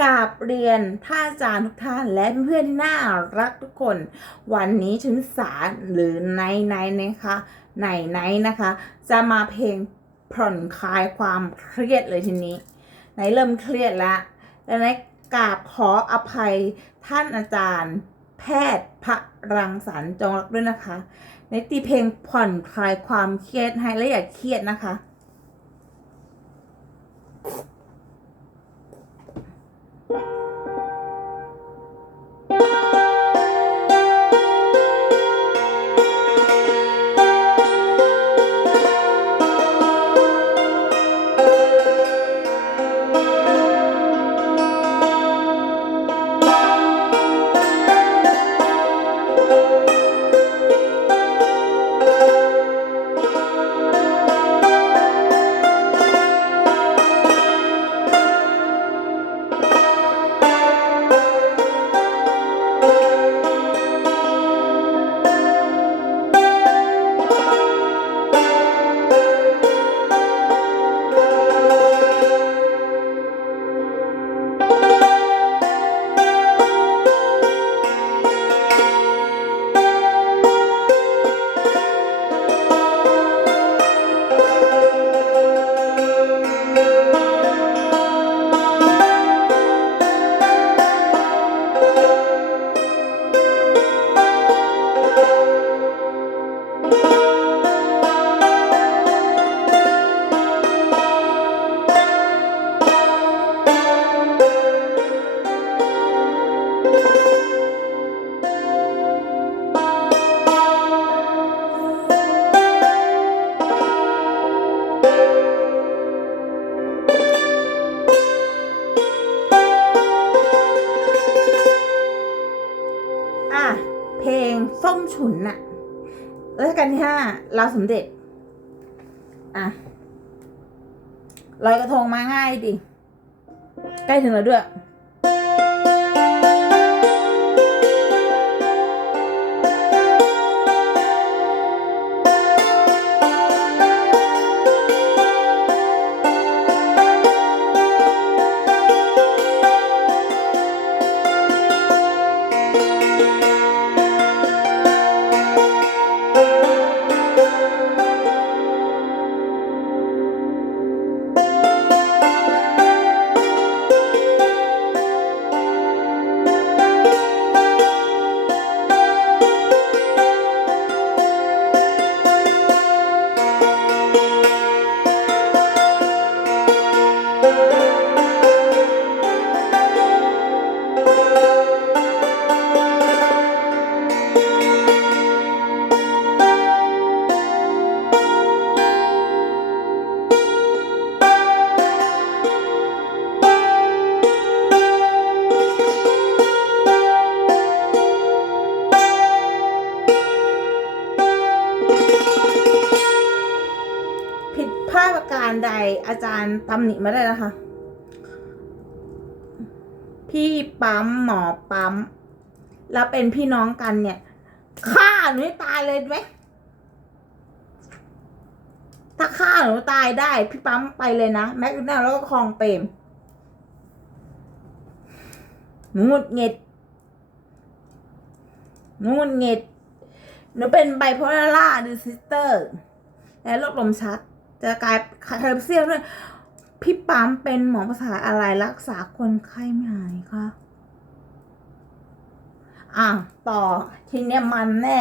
กราบเรียนท่านอาจารย์ทุกท่านและเพื่อนที่น่ารักทุกคน วันนี้ชุนสารหรือไนไนนะคะไหนไนนะคะ จะมาเพลงผ่อนคลายความเครียดเลยทีนี้ไหนเริ่มเครียดแล้วและไหนกราบขออภัยท่านอาจารย์ แพทย์พระรังสรรค์จงรักด้วยนะคะ ในตีเพลงผ่อนคลายความเครียดให้และอย่าเครียดนะคะ รัชกาลที่ห้าเราสมเด็จ อะลอยกระทงมาง่ายดิ ใกล้ถึงแล้วด้วย การใดอาจารย์ตำหนิมาได้นะคะ พี่ปั๊มหมอปั๊ม แล้วเป็นพี่น้องกันเนี่ยฆ่าหนูให้ตายเลยไหมถ้าฆ่าหนูตายได้ พี่ปั๊มไปเลยนะแม็กซ์แนลแล้วก็คลองเปรมหนูหงุดหงิดหนูหงุดหงิดหนูเป็นไบโพล่าดิซิสเตอร์และโรคลมชัก จะกลายคาร์เซียมด้วยพี่ปั๊มเป็นหมอภาษาอะไรรักษาคนไข้ไม่หายคะอะต่อทีเนี้ยมันแน่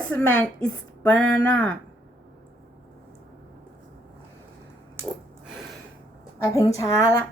best man is banana. I think ช้าละ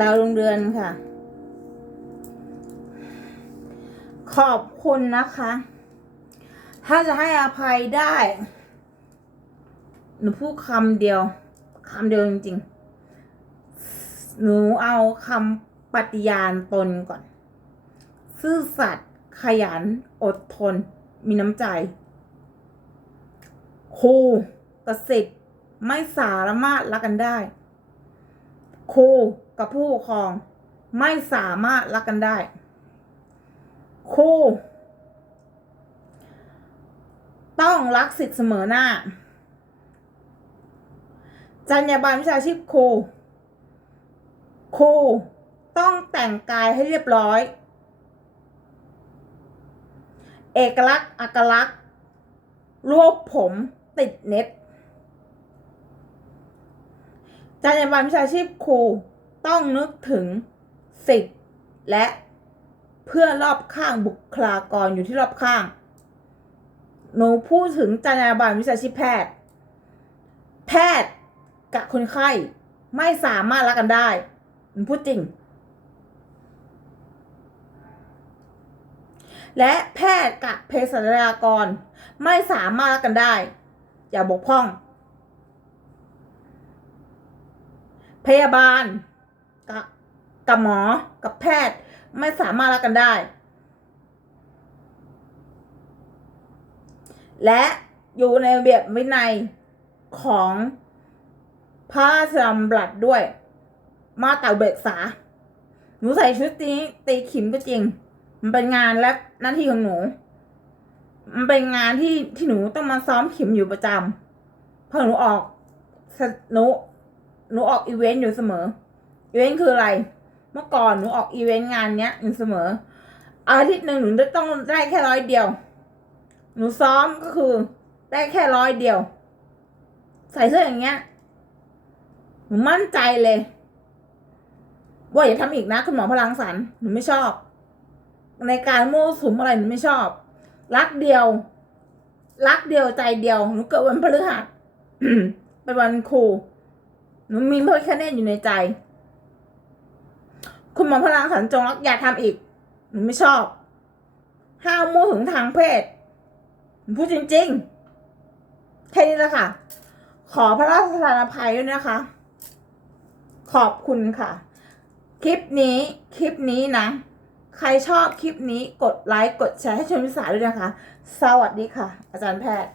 ลาวโรงเรือนค่ะ ขอบคุณนะคะ ถ้าจะให้อภัยได้ หนูพูดคำเดียวคำเดียวจริงๆ หนูเอาคำปฏิญาณตนก่อน ซื่อสัตย์ขยัน อดทน มีน้ำใจ ครูประสิทธิ์ไม่สามารถรักกันได้ ครู กับผู้ปกครอง ไม่สามารถรักกันได้ ครูต้องรักสิทธิ์เสมอหน้า จรรยาบรรณวิชาชีพครู ครูต้องแต่งกายให้เรียบร้อย เอกลักษณ์อักลักษณ์ รวบผมติดเน็ตจรรยาบรรณวิชาชีพครู ต้องนึกถึงสิทธิ์และเพื่อรอบข้างบุคลากรอยู่ที่รอบข้าง หนูพูดถึงจรรยาบรรณวิชาชีพแพทย์ แพทย์กับคนไข้ไม่สามารถรักกันได้หนูพูดจริง และแพทย์กับเภสัชกรไม่สามารถรักกันได้ อย่าบกพร่อง พยาบาล กับกับหมอ กับแพทย์ ไม่สามารถรักกันได้ และอยู่ในระเบียบวินัยของพระราชดำรัสด้วย มาตราเบกษา หนูใส่ชุดนี้ตีขิมก็จริง มันเป็นงานและหน้าที่ของหนู มันเป็นงานที่ที่หนูต้องมาซ้อมขิมอยู่ประจำเพราะหนูออกหนูหนูออกอีเวนต์อยู่เสมอ อีเวนต์คืออะไร เมื่อก่อนหนูออกอีเวนต์งานเนี้ยอยู่เสมอ อาทิตย์หนึ่งหนูได้ต้องได้แค่ร้อยเดียว หนูซ้อมก็คือ ได้แค่ร้อยเดียว ใส่เสื้ออย่างเงี้ย หนูมั่นใจเลย ว่าอย่าทำอีกนะ คุณหมอพลังสรรหนูไม่ชอบ ในการมั่วสุมอะไรหนูไม่ชอบ รักเดียว รักเดียวใจเดียว หนูเกิดวันพฤหัสเป็นวันครูหนูมีพระแค่เนตอยู่ในใจ คุณหมอพลังสันจงรักอย่าทำอีกหนูไม่ชอบ ห้ามมั่วถึงทางเพศหนูพูดจริง ๆ แค่นี้แหละค่ะ ขอพระราชทานอภัยด้วยนะคะ ขอบคุณค่ะ คลิปนี้คลิปนี้นะ ใครชอบคลิปนี้กดไลค์กดแชร์ให้ชมวิสาด้วยนะคะ สวัสดีค่ะ อาจารย์แพทย์